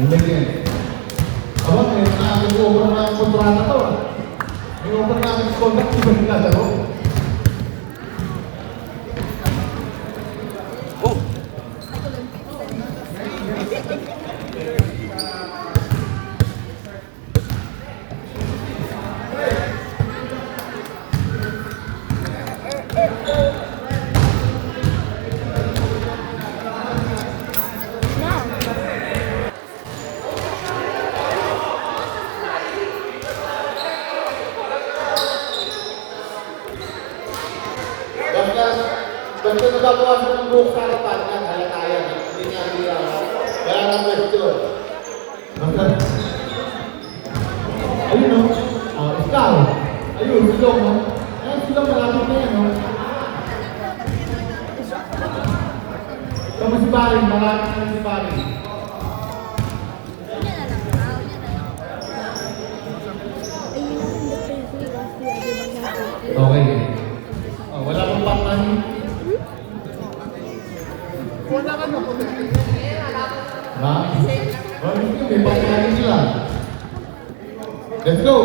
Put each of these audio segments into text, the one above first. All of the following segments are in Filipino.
Hindi. Aba, may nag-over na ang kontrata to. May over na ang contract, di ba naglalaro? Basta nagabawasan ng buhok sa harapan niya, halata yan. Hindi niya kaya ng question. Basta, ayun o, ikaw, ayun, silong o. Ayun, silong malapit na yan o. Tama si Baring, malapit na si Baring. Okay. Wala pang pangman. Wala ka na po. Ha? May pangman sila. Let's go!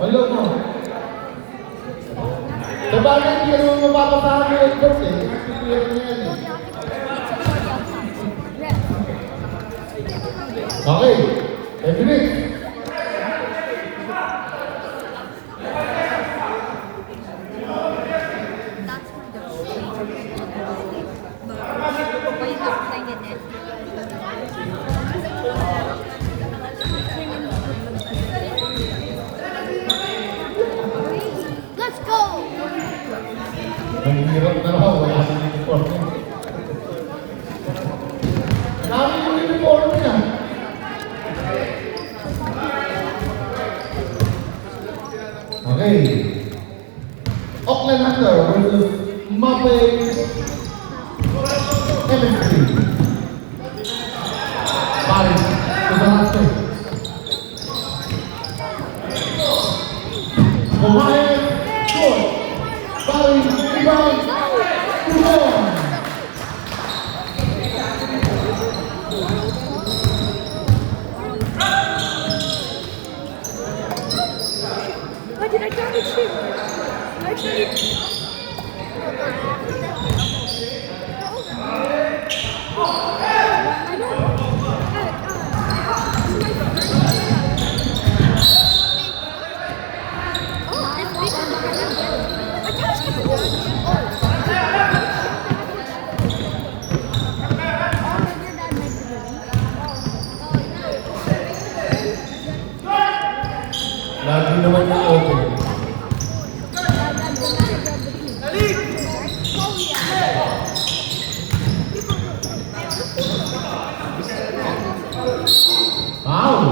Hello mo. Sabagay, hindi naman mapapasahan mo yung court eh. Clear na yan eh. Okay. Every Nanghihirap na raw, wala sa uniform niya. Dami yung uniform niya. Okay. Auckland Thunder versus Mapei MSC. Paris, Kusanaste. Kumain, short. Paris, rebound, Kusanaste. Why did I turn the shoe? I turned it. Lagi naman yung open. Wow!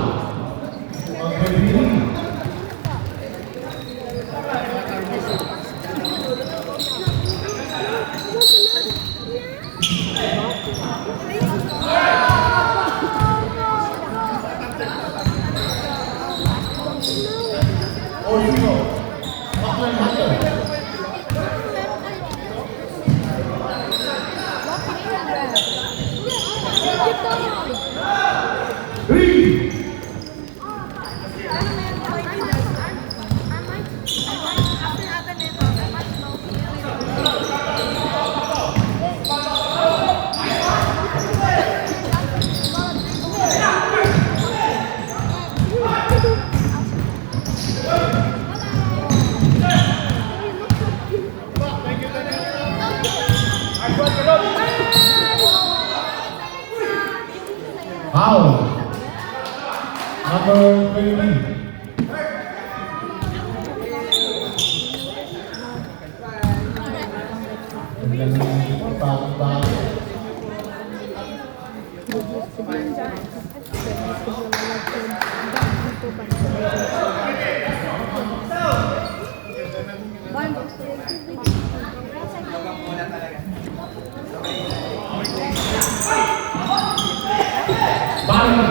Ang galing. Orino, Auckland Thunder. Three. Foul. Number 20. Ang galing ng pagbago. Bali.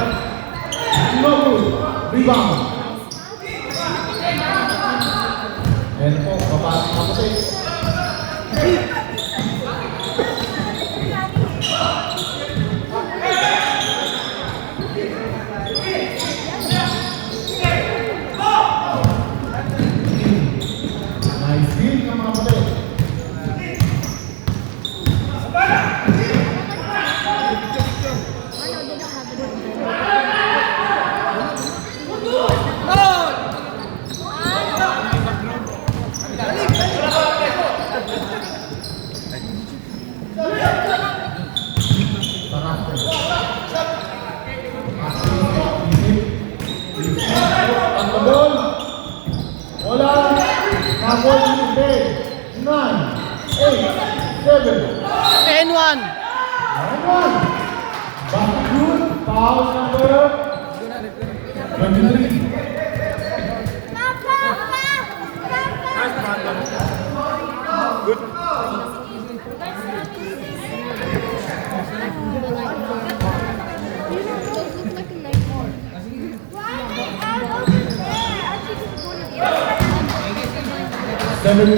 Tinoku. Rebound. Ayan po, kapatid ako tayo. Nice deal ng mga kapatid. Pagkabol, wala, kapol hindi, 9, 8, 7, 10-1. 9-1. Bakit good? Foul number 23. Seven.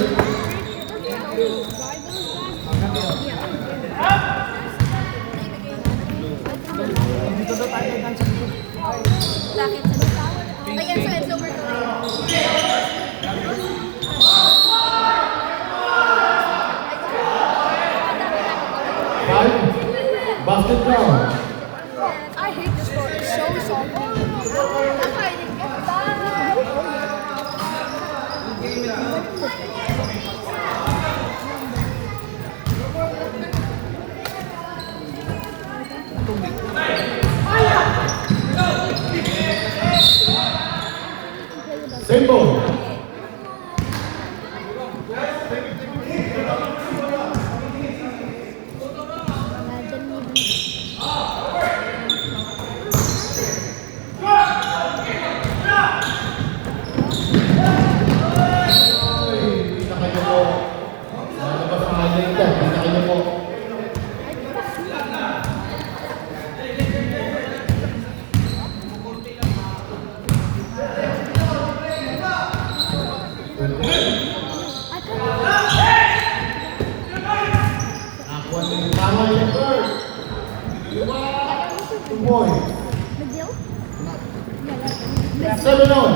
Five. Basket count. I hate this sport. It's so salty. That's why I didn't get Same ball. Seven on.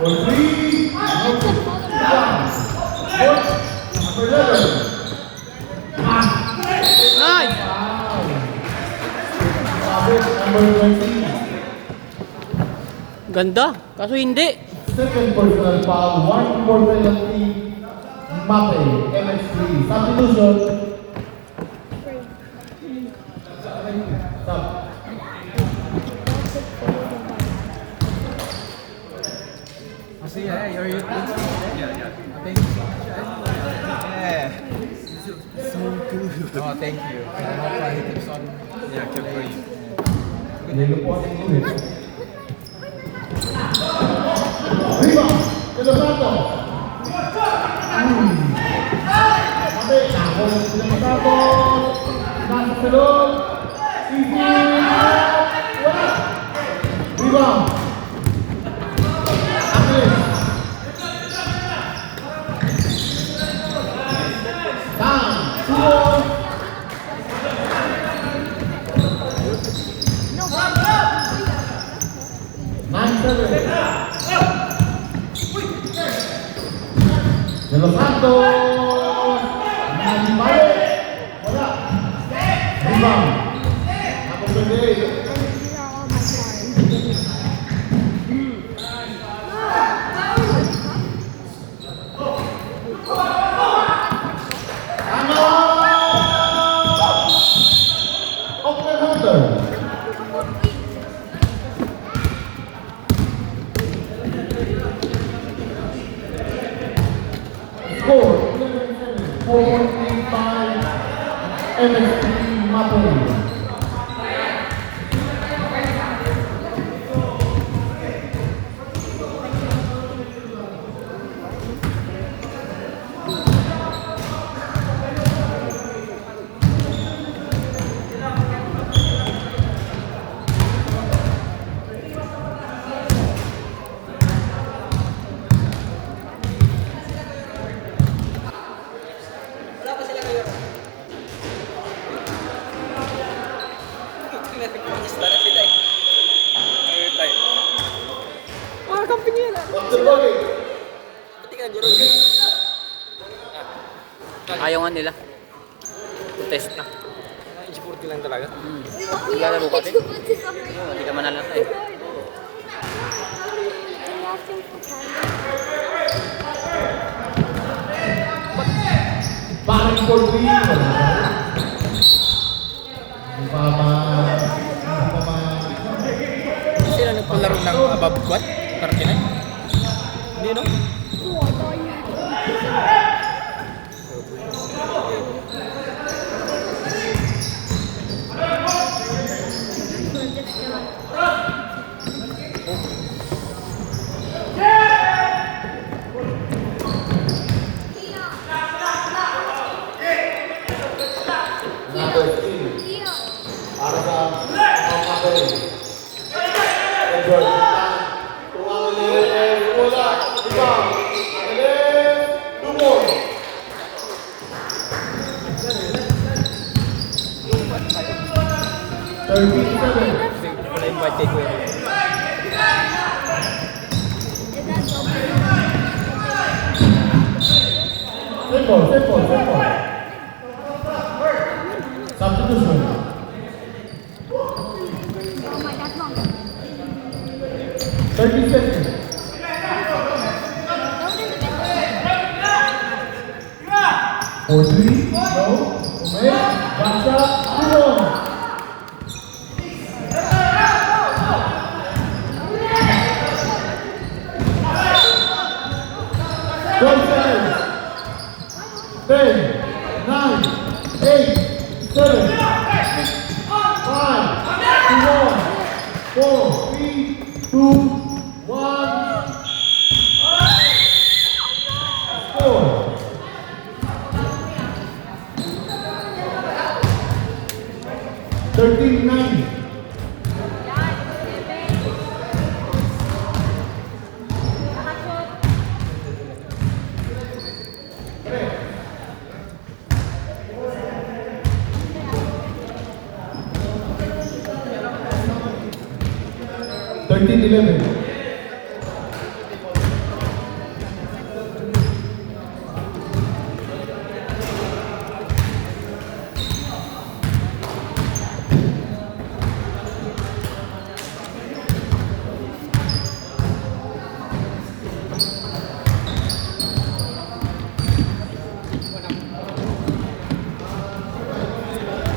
For three. Number 11. Nice. Number 20. Ganda. Kaso hindi. Second personal foul. One more penalty. Mape. MX3. Substitution. Stop. Yeah, you're yeah. Thank you so much. Yeah. So good. Oh, thank you. I hope I keep on. Yeah, keep praying. Nilupuan ang ulit. Rebound. De Los Santos. Mape. Ako ng De Los Santos. Nasa salon. Easy. Wala. Rebound. De Los Santos, Nagibale, wala. Rebound. Tapos ulit. Score 4.35 MSP Mapo. company yun. Back to the ball game. Ayaw nga nila. Test na. Sporty lang talaga. Naglalaro kasi. Hindi ka manalata eh. Parang for three. Wala. Hindi pa Sila nagpalaro ng above what? 39? Hindi no? Number 3. Para sa pangkakain. Edward. Tumangalin. Wala. Iba. Angalin. Tumon. Wala invite kay Kuya. Simple. Substitution. 30 seconds. For three, no, okay, Basta, Tumon. Seconds. 10, 9, 8, 7, 5, 4, 3, 2, 1. Score. 13-9. Thirteen 11.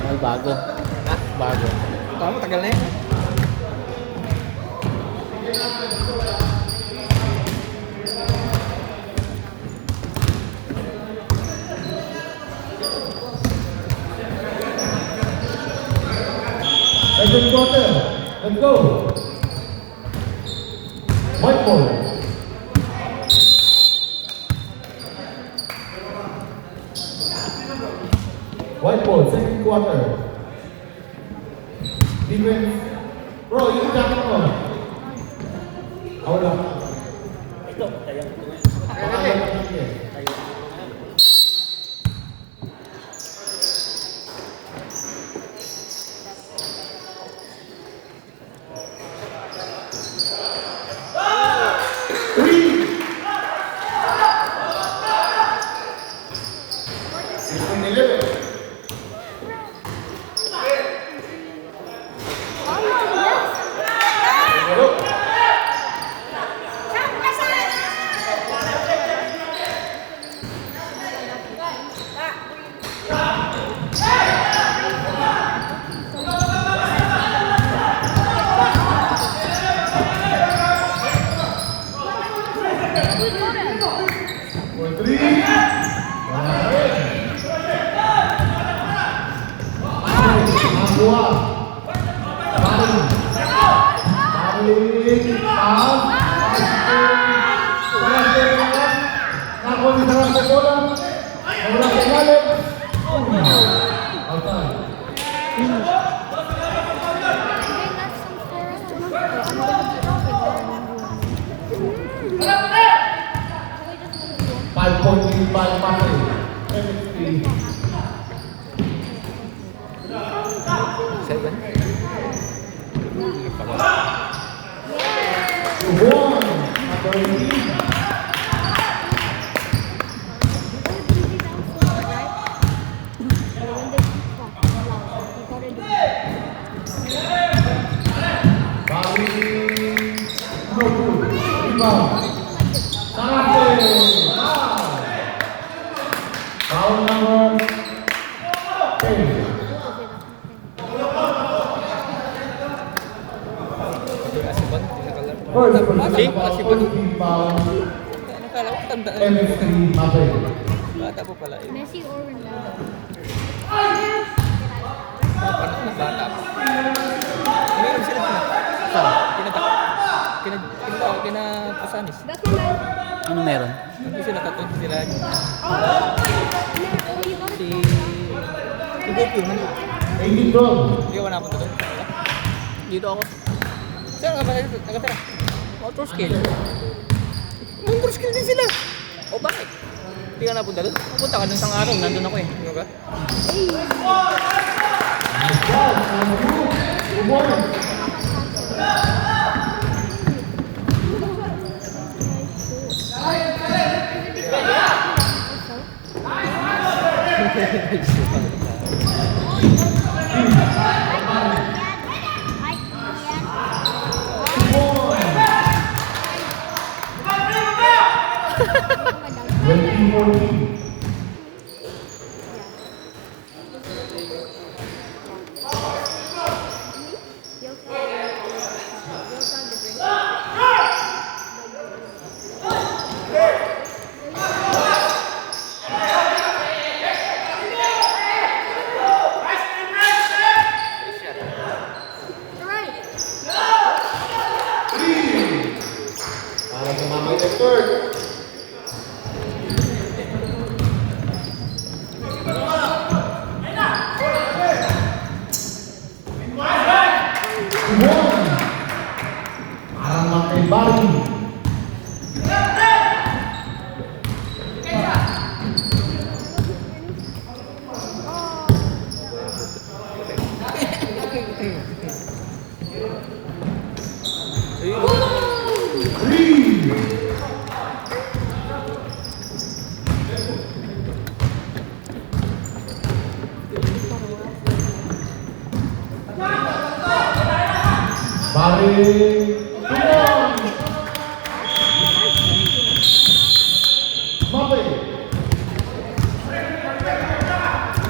Ay, bago. Bago. Tama, tagal na yun. Second quarter. Let's go. White ball. White ball, second quarter. Defense. Bro, yung jacket mo. Wala. Ito, tayang. For three. Wala rin. Nakuha. Baling. Pass. Nakuha ni Sarang sa bola. Nawala sa ilalim. Outside. Five point lead by Mbappe. MXP. 7. One. Foul number 10. Asibon, tinakalaro. First Si? positive foul, Ano kala ko, tandaan. MSC Mabay. Bata pa pala yun. Messi or Ronaldo? Paano na bata pa? Mayroon sila na. Kinapusanis. Back Ronaldo. Ano meron? Hindi sila katong sila. Oh, you got Si... it. Si Gopio, man. 80 drone. Hindi ko napunta doon. Dito ako. Saan ka ba nakatira? Motor skill. Motor skill din sila. O bakit? Hindi ka napunta doon? Pupunta ka ng isang araw, nandun ako eh. Ano ka? Para sumama yung third. Parang makibari. Bari. Mabay.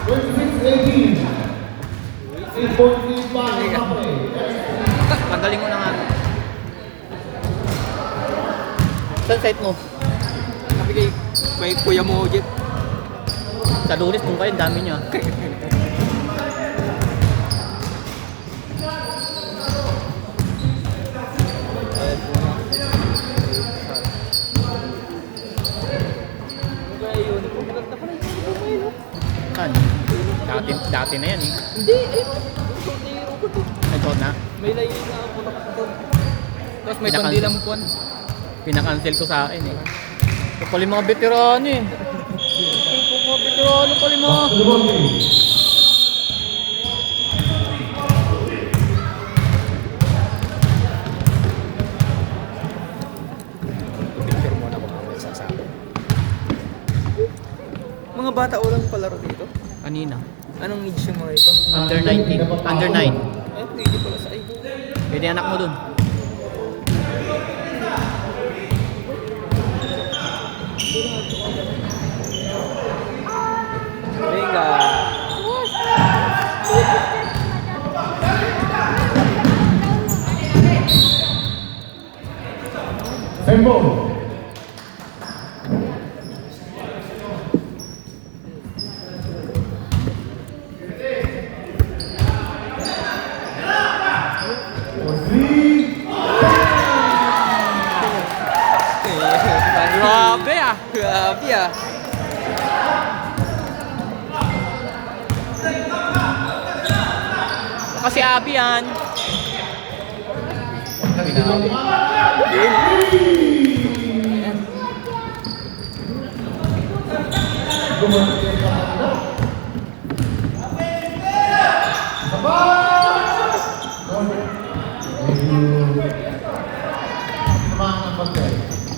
26-18. 8.3 pa ang Mabay. Pagaling mo na nga. Saan site mo? Sabi kay may kuya mo, Jet. Sa Lunes kung kayo, dami niya. Saan? Dati na yan eh. Hindi, ayun. Hindi, ko to. Nag-out na. May laying na ako nakapagod. Tapos may Pinakan- pandilang puwan. Pinakancel ko sa akin eh. Ito pala yung mga veterano eh. Ito mga veterano pala yung mga... Picture mo na kung sa akin. Mga bata ulang palaro dito. Kanina. Anong age yung mga ito? Under 19. Under 9. Ay, pwede pala sa ito. Pwede anak mo dun. Venga. Tempo. Grabe ah! Grabe ah. Kasi Abi yan. Semangat, Bang.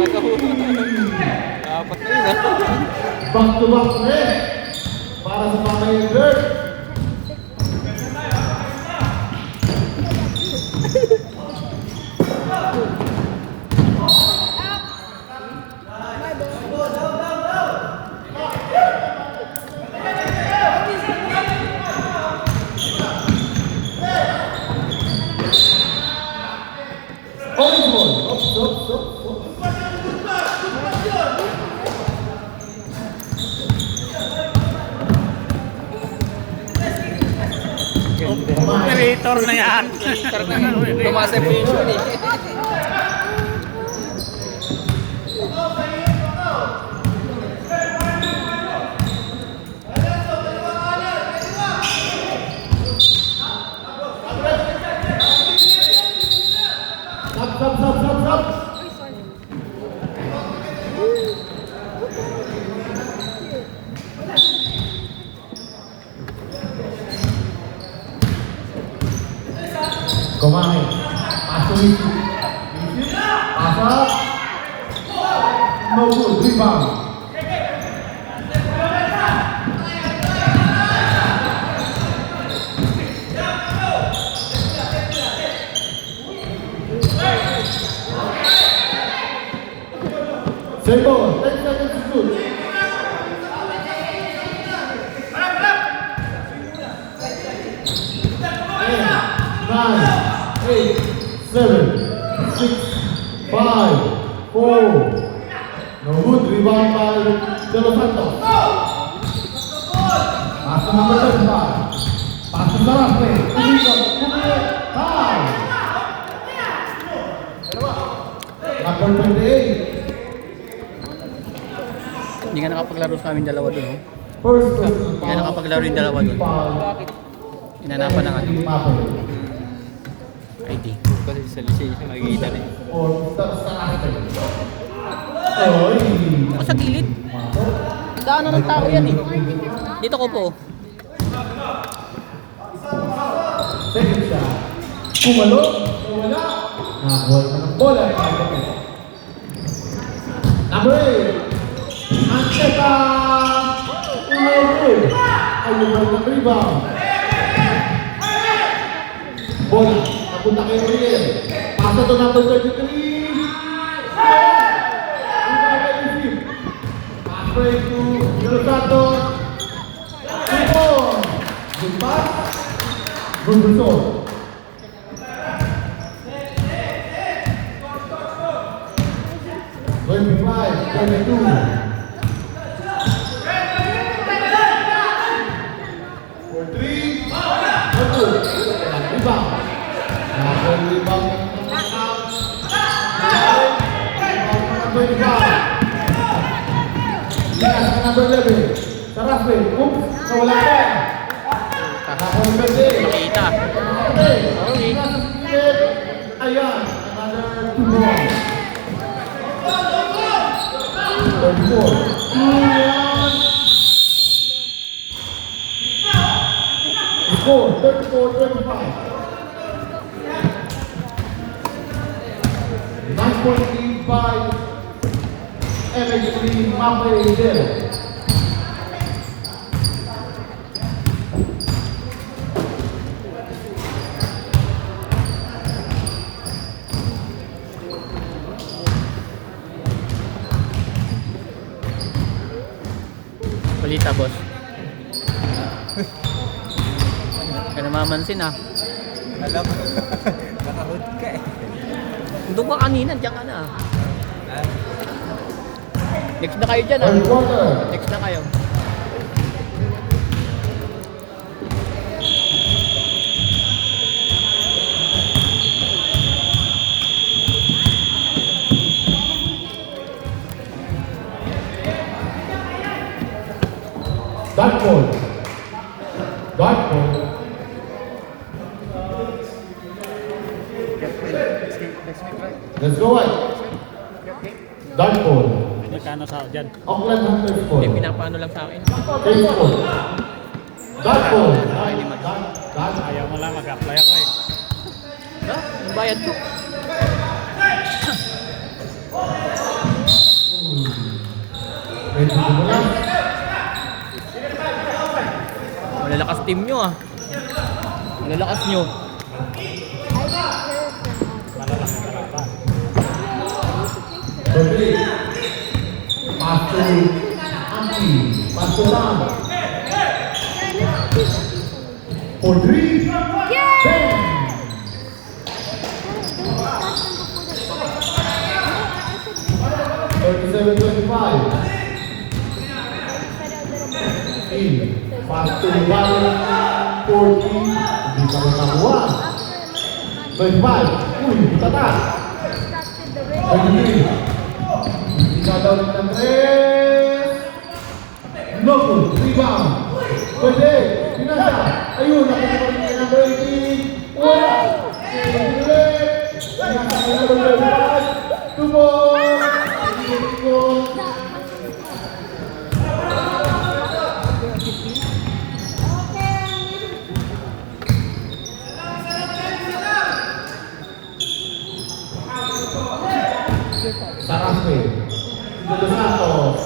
talaga ho. Dapat na yun ah. Back to back net. Para sa Pamayan Bird. Orange ball. Up. Operator na yan. Operator na yan. Tumasa po yun eh. Stop. Kumain. Pasok ito. Pasok. No good. Rebound. Same ball. 10 seconds to shoot. 8, 7, 6, 5, 4. No good. Rebound by De Los Santos. Pass to number 35. Pass to Saraspe. Time. Number 28. Hindi nga nakapaglaro sa amin dalawa dun. Oh. First person. Hindi nga nakapaglaro yung dalawa dun. Inanapan ng ano. ID. Kasi sa lisensya makikita rin. Or Saraspe. Oy. Ako sa gilid. Daanan ng tao yan eh. Dito ko po. Second shot. Kumalo. Wala. Nakakuha ka ng bola. Number 8. Ancheta. Ulero. Ayun ang rebound. Bola. Napunta kay Riel. Pasa to number 33. Halfway to De Los Santos. Good pass. Good result. For 3. Rebound. Rebound. Number 11. Saraspe. Oops. Nawala ka. Makita. Okay. Ayan. Another 2 balls. 34. Score 34-25. 9-point lead by MH3 Mape Del. Balita, boss. Kaya namamansin ah. Alam mo, nakahood ka eh. Doon ka kanina, diyan ka na ah. Next na kayo dyan ah. Third quarter. Next na kayo. Dot ball. Let's go on. Dot ball. Magkano sa dyan? Auckland Hunters ball. Hindi, pinapaano lang sa akin. Baseball. Dot ball. Ayaw mo lang mag-apply ako eh. Ha? Yung bayad ko. simulan. Malalakas team nyo ah. Malalakas nyo. Malalaki kalaban. 23. Pass to Ampi. Pass to Ram. For 3. Yeah! Bang! 37-25. In. Pass to Ram. 40. Hindi ka makakuha. 25. Uy, tatas. 23. Ikaw daw ng 3. No good. Rebound. Pwede. Pinasa. Ayun. Nakuha pa rin ng number 18. Wala. Pinasa ng number 25. Tubo. Sarape. Dos Santos.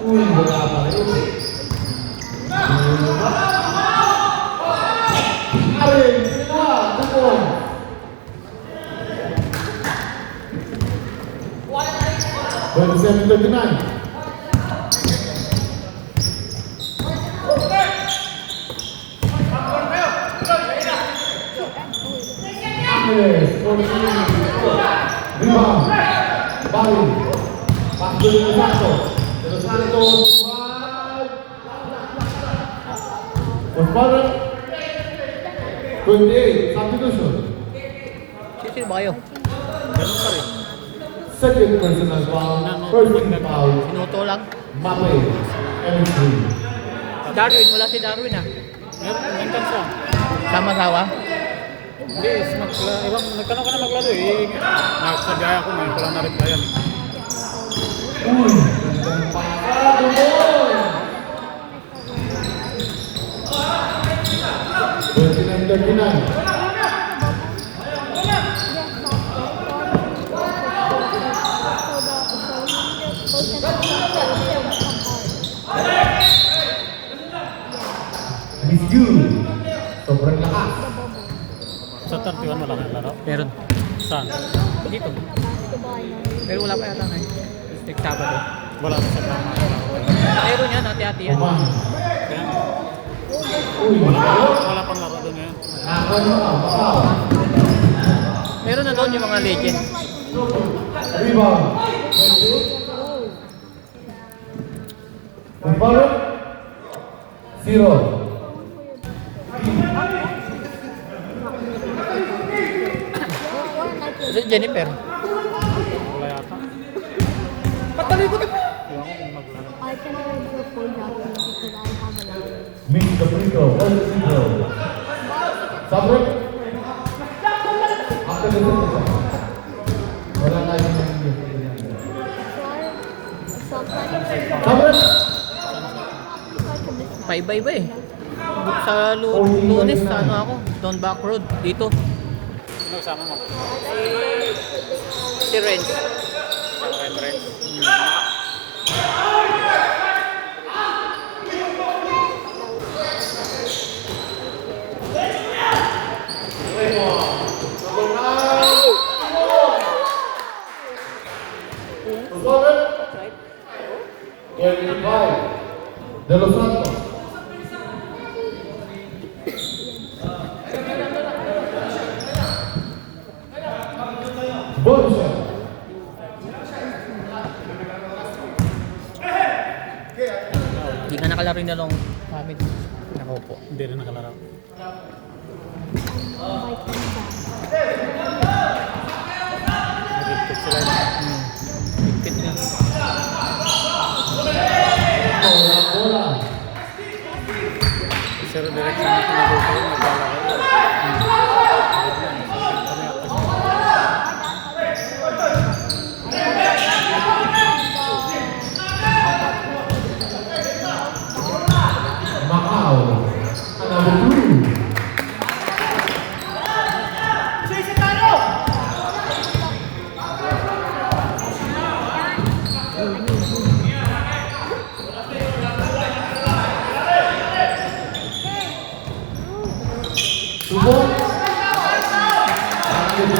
Uy, wala pa rin. Arin, sila, tupon. 27-39. Angeles, 43. Rebound. Bali. Pass to Dos Santos. Dos Santos. Osvaldo. 28. Substitution. Sino ba kayo? Ganun pa rin. Second personal foul. First team foul. Sinuto lang. Mape. M3. Darwin, wala si Darwin ah. Meron, nandun siya. Sama-sawa. Hindi, ibang nagtanong ka na maglaro eh. Nagsadyaya ako, ngayon ko lang na-replyan. Uy. Gandang pasado mo. 29-39. Miss you. Sobrang lakas. Sa 31 wala kang laro. Meron. Saan? Dito. Pero wala pa yata ngayon. Next Sabado. Wala sa Sabang. Meron yan, hati-hati yan. Kumang. Kaya Uy. wala pang laro doon ngayon. Nakon mo ka. Makaw. Meron na doon yung mga legend. Rebound. Osvaldo. 0. Si Jennifer. Wala yata. Patalikot ako. Ewan ko kung maglaro. I can already report that because I have a lot. Miss the free throw. First free throw. Subject. After the free throw. Wala tayong Subject. Paiba-iba eh. Sa Lunes, sa ano ako, down back road, dito. Ano kasama mo? Si Renz. Sa Renren. De Los Santos. Bonus. Hindi ka nakalaro na long family. Ako po. Hindi rin nakalaro. Nagigpit sila yun. Higpit nga. Bola. Zero direction na pinagusto yun. Naglalaro. Macau. Another blue.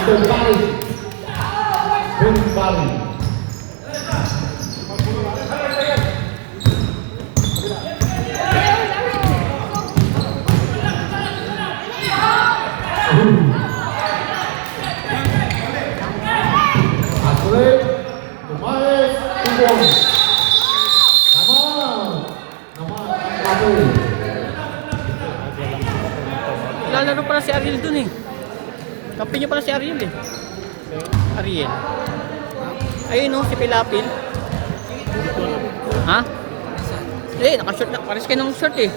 Mr. Barry. Vince Barry. Atlet, Tumaes, Tubong. Naman ang kapil. Lalaro pala si Ariel dun eh. Kampi niya pala si Ariel eh. Ariel. Ayun no, si Pilapil. Ha? Eh, naka-short na. Pares kayo ng short eh.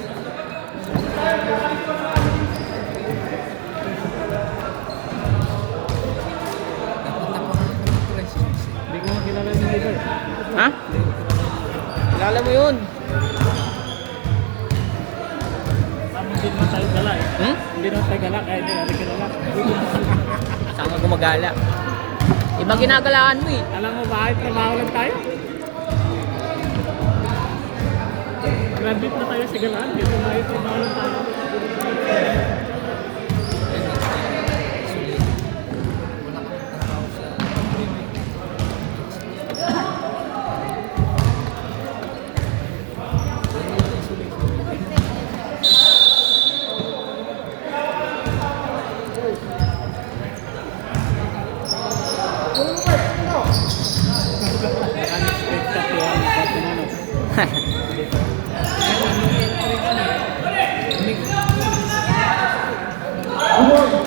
Hindi ko makilala yung leader. Ha? Kilala mo yun. Hindi naman tayo gala eh. Hmm? Hindi naman tayo gala kaya hindi natin kilala. Saan ka gumagala? Ibang ginagalaan mo eh. Alam mo bakit trabaho lang tayo? Graduate na tayo sa galaan. Dito tayo trabaho lang tayo. Tubong.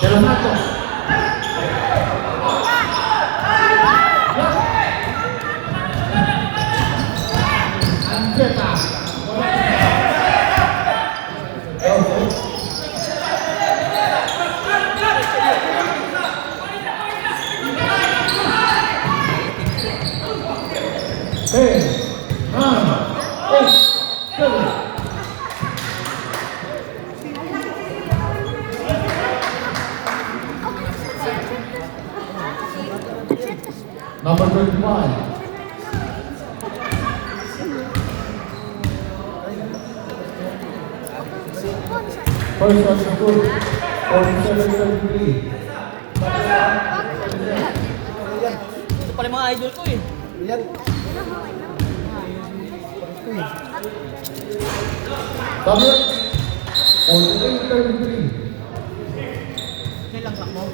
De los Santos. Ancheta. Ten, nine, 8, 7. Number 25. First one is good. 47-73. Ito pala yung mga idol ko eh. Tablet. 48-33. Kailang mo?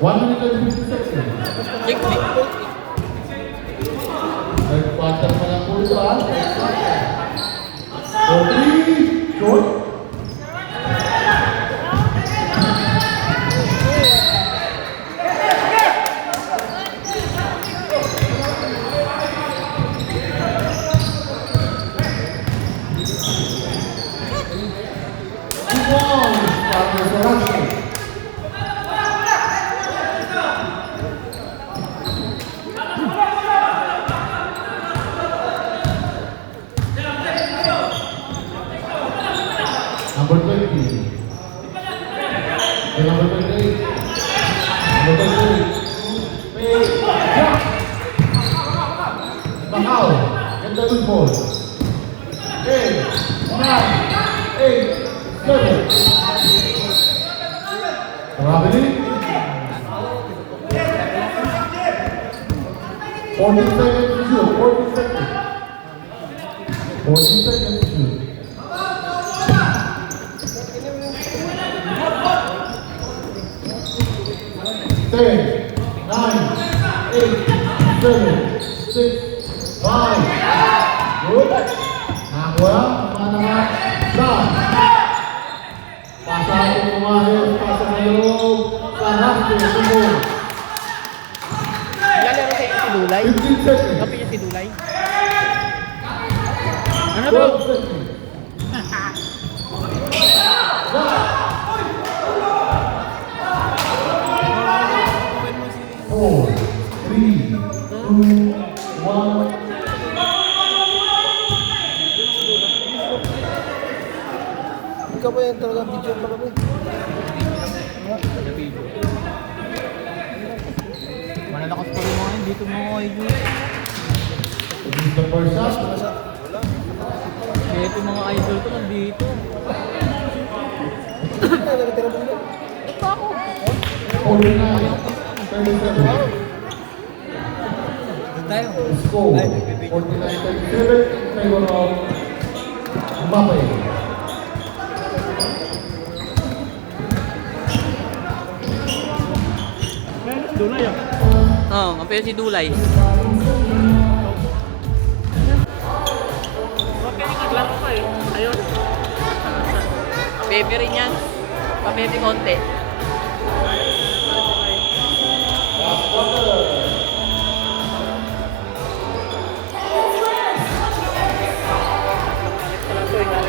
150 seconds. Jake, Nagpatag pa lang po ito ah. 43. Short. Tubong. Para sa Rashe. Number 20. Okay, number 28. Number 28. Yeah. Mahal. Get the good ball. 10, 9, 8, 7. Traveling. 40 seconds to shoot. 40 seconds. 40 seconds to shoot. Ten, 9, 8, 7, 6, 5. Good. Nakakuha. Mana nga. Down. Pasa ating kumahir. Pasa sa loob. Sarap. Tumulong. lalaro kayo si Dulay. 15 seconds. Kampi niya si Dulay. Ano to? 12 seconds. Four, 3, 2, 1. Ikaw ba yung talaga video pa kami? Malalakas pa rin mga yun. Dito mga idol. the first shot. Ito yung mga idol ko nandito. Ito ako. 49-37. Score 49-37 in favor of Mbappe. Doon na yan. Oo, kampaya si Dulay. Okay, naglaro pa eh. Ayun. Pepe rin yan. Pa-pepe konti.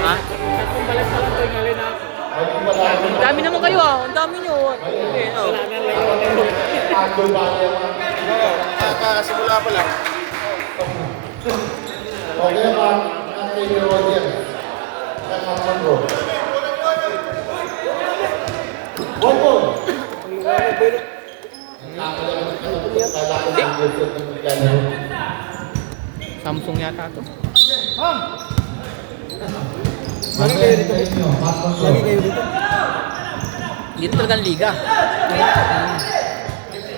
Ha? Kung balik pa lang ito yung alin na. Ang dami naman kayo ah. Ang dami nyo. Okay, oh. Wala na lang. Kakasimula pa lang. Okay, ang your audience. One goal. Samsung yata to. Lagi kayo dito. Lagi kayo dito. Dito talagang liga.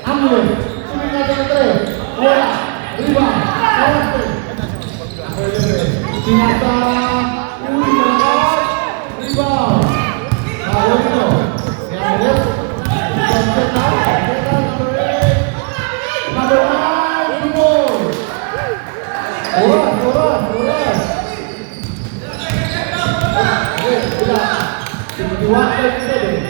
Ambulance. Sumingat ng 3. Bola. Rebound. Sinasa. Uli malakas. Rebound. Nawal ito. Siyamulit. Number 9. Goal. Oras. Okay, bila. 51-37.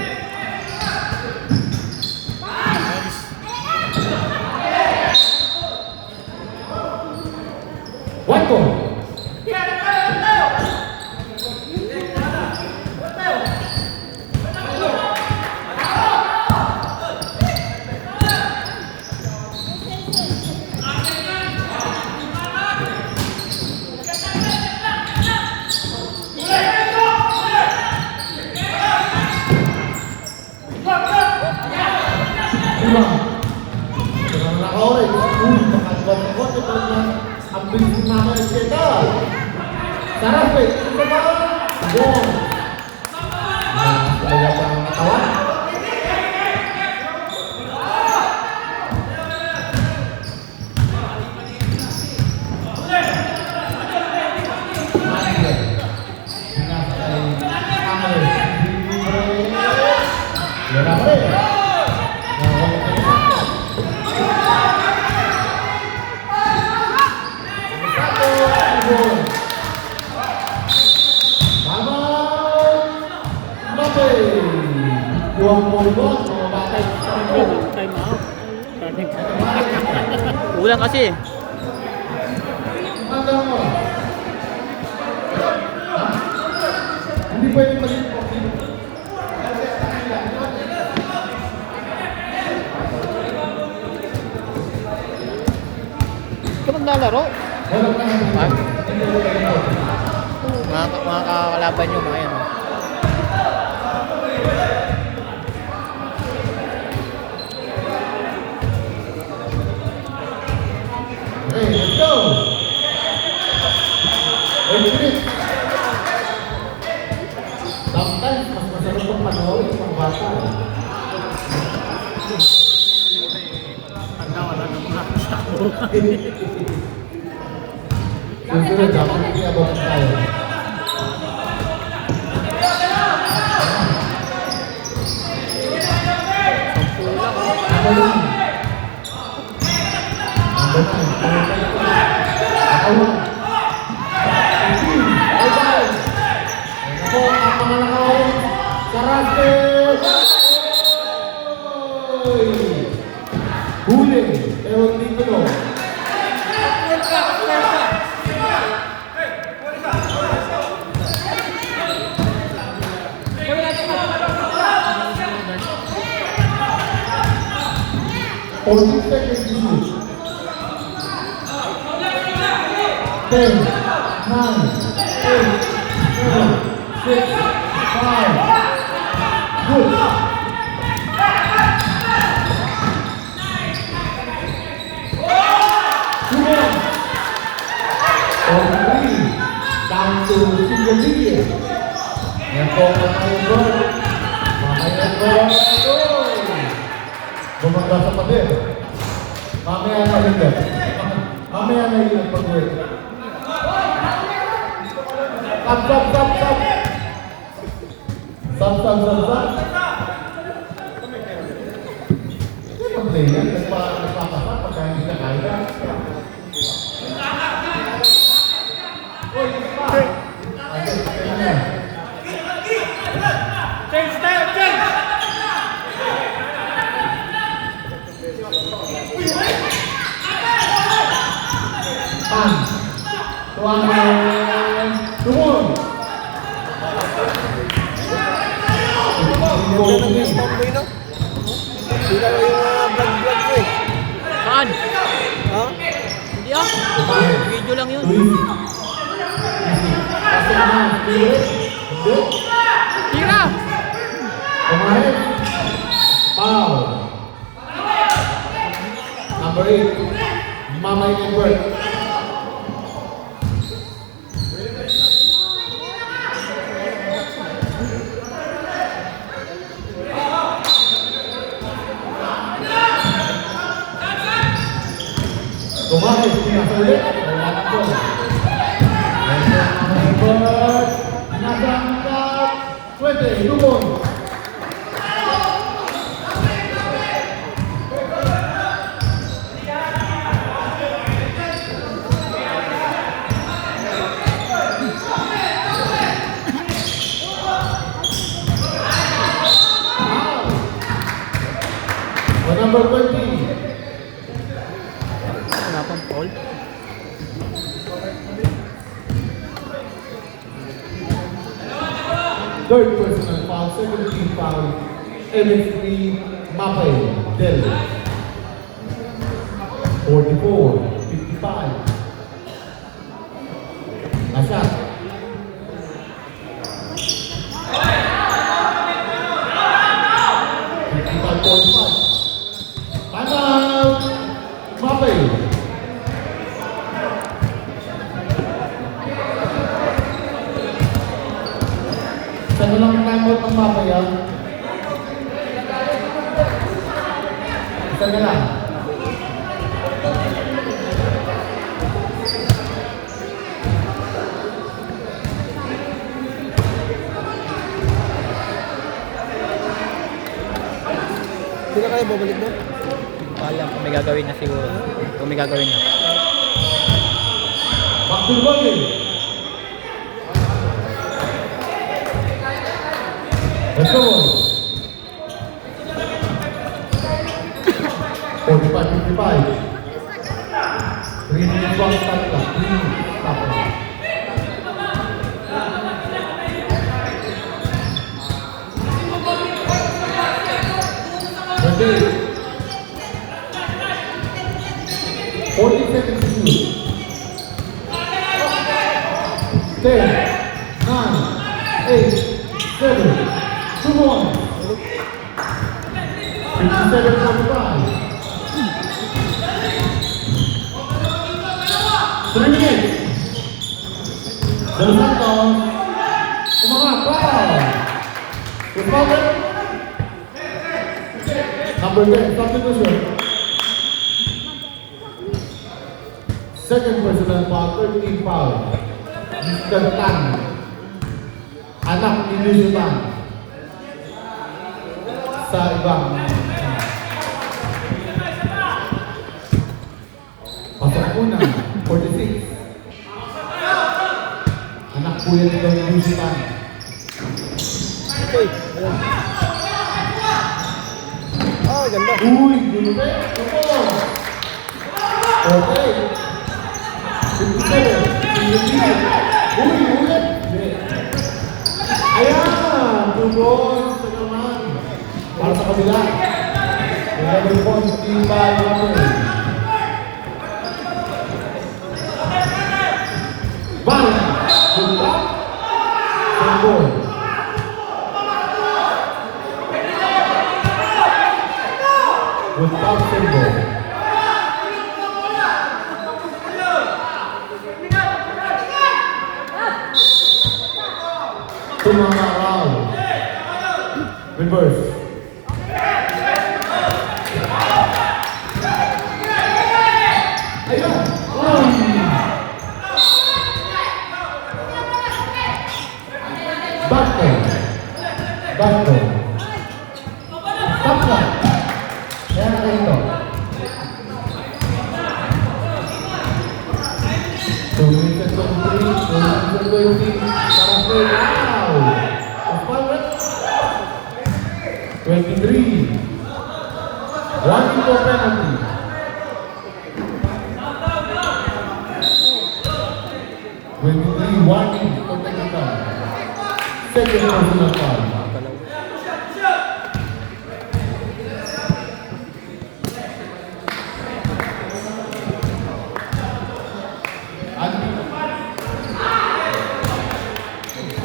One goal. Jangan nak orang makan buat ambil nama kita. Sarap pe, coba. Gol. Sudah datang kawan. Time out. Ulang kasi. Hindi pwede maging Ikaw maglalaro. Mga kakalaban nyo, mga yan. Hey, let's go! Sometimes, mas masarap pang panoorin yung mga bata. Tanda, wala na mga stop. Susunod, dapat hindi abot tayo. Huli, pero hindi ko no. Only seconds to shoot. 10, 9, 8, 7, 6, 5. Good. Come on. On 3. Down to single digit. Yan po ang Edward. Mamaya Edward. Bumangga sa pader. Mamaya na hindi. Mamaya na yun pag-work. Stop. Stop. Ano ang play yan? Nagpapasap pagka hindi na kaya. Uy, pa! Ano yan? Pan. Tuan. Tumon. Ganda ng guys, Tomboy, no? Hindi ka yung vlog ko eh. Saan? Ha? Hindi ah. Video lang yun. Kasi naman, hindi. Tira! Kumain. Foul. Number 8. Mamay Edward. Kumain. Pinasa ulit. Wala na po. Mamay Edward. Nasa angkat. 20. Lubon. Number 20. Wala pang foul. Third personal foul, second team foul, MX3 Mapay Del. 44, 55. Ashak. Saan lang time out ng Mapay yan? Isa na lang. Hindi ka kaya babalik doon? Alam kung may gagawin na siguro. Kung may gagawin na. Backdoor volley. Let's go. 45-55. 3 minutes long stop clock. 3 minutes stop clock. Ready. 40 seconds to shoot. 10, 9, 8, 7, 2 more. 57-45. 3 minutes. Del Santos. Umangat. Wow. Good foul. Number 10, substitution. Second personal foul, third team foul. Mr. Tan. Anak ni Lusutan. Sa ibang pasok una, 46. Anak po yan ito ni Lusutan. Okay, ayan. Ah, ganda. Uy, gulpe. Okay. 57. Uy, ulit. Ayan, 2 goals na naman. Para sa kabila. 11 points, team by Mapay. Bang! Good luck. Good goal. Good luck, good goal. Tumama round. Reverse. Ayan. Back toe. Back toe. Stop lang. Ayan na kayo ito. 2 minutes and 23, 2 minutes and 20, para play now. Forward. 23. 1 for penalty. 23, 1 for technical. Second personal foul.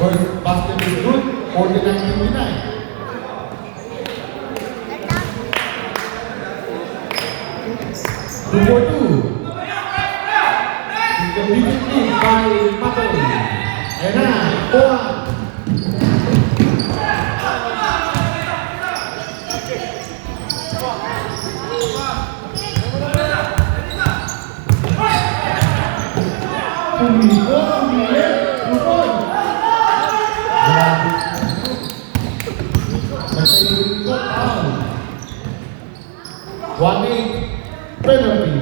First basket is good, 49-29. 2-4-2. The leading lead by Mapel. And now, 4. One penalty.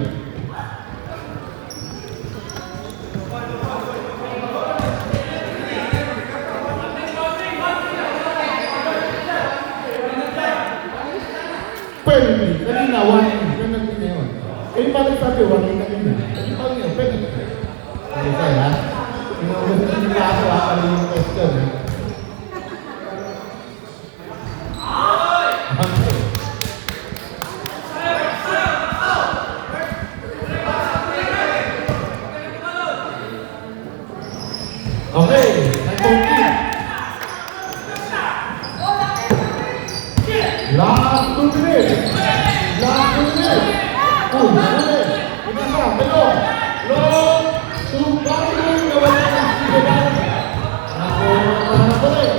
Penalty. Kanina, one penalty na yun. Eh, bakit sabi, one kanina? Kasi pag yun, penalty. Okay, sir, ha? Hindi ka ako, akala yung question, ha? Okay, nag-compete. Last 2 minutes. Last 2 minutes. Oh, nalala. Inasa, pero. Long. Tumbang. Nawala ng sigaw. Ako, nakulit.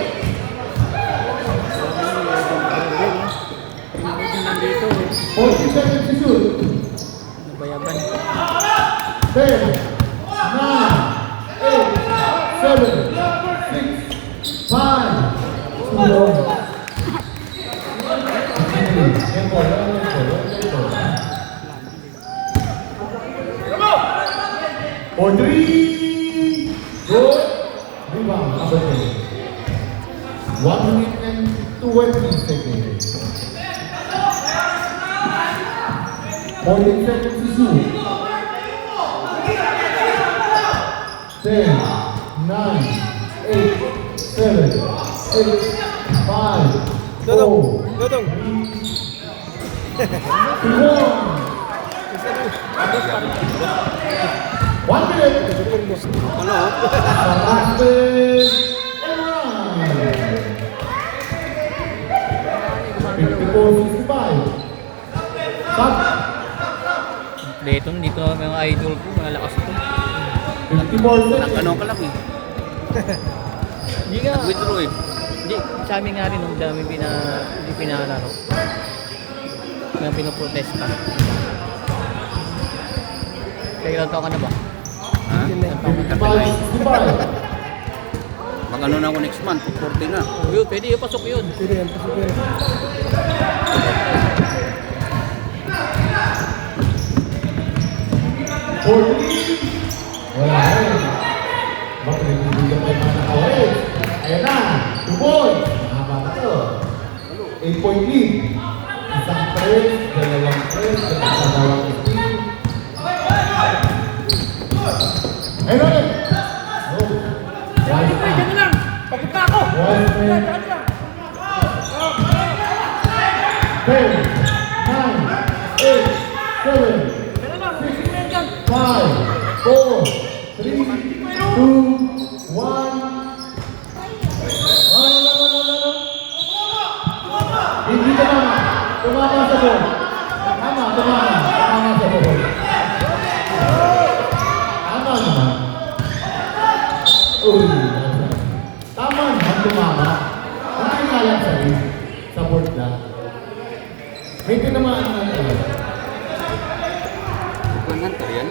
Nandito. 40 seconds to shoot. Nabayagan. 10, 9, 8, 7, 6, 5, 2, 1. For 3, go, rebound, number 10. 1 minute and 20 seconds. 14 seconds to shoot. 10, 9, 8, 7, 6, 5, 4, 3, 2, 1. 1 minute. Sarapin. And run. 54-65. Stop. Dito, dito mga idol ko, mga lakas ko. 54 seconds. Nagtanong ka lang eh. Hindi nga. Withdraw eh. Hindi, sa amin nga rin nung dami hindi pinalaro. Mga pinoprotesta. Kaya ilang taon ka na ba? Ha? 55-65. Mag ano na ako next month, 40 na. Oh, yun, pwede yung pasok yun. Pwede yan, pasok yun. Wala eh. Bakit nagbibigan kayo mga nakawin? Ayan na, 2 points. Mahaba na to. 8-point lead. Isang press, dalawang press, dalawang steal. Ayun ulit. Oh. Wise man. Papunta ako! Wise man. 10, 9, 8, 7, 5, 4, 3, 2, 1. Hindi tumama. Tumama sa ball. Tumama. Tinamaan naman. Bukan hunter yan.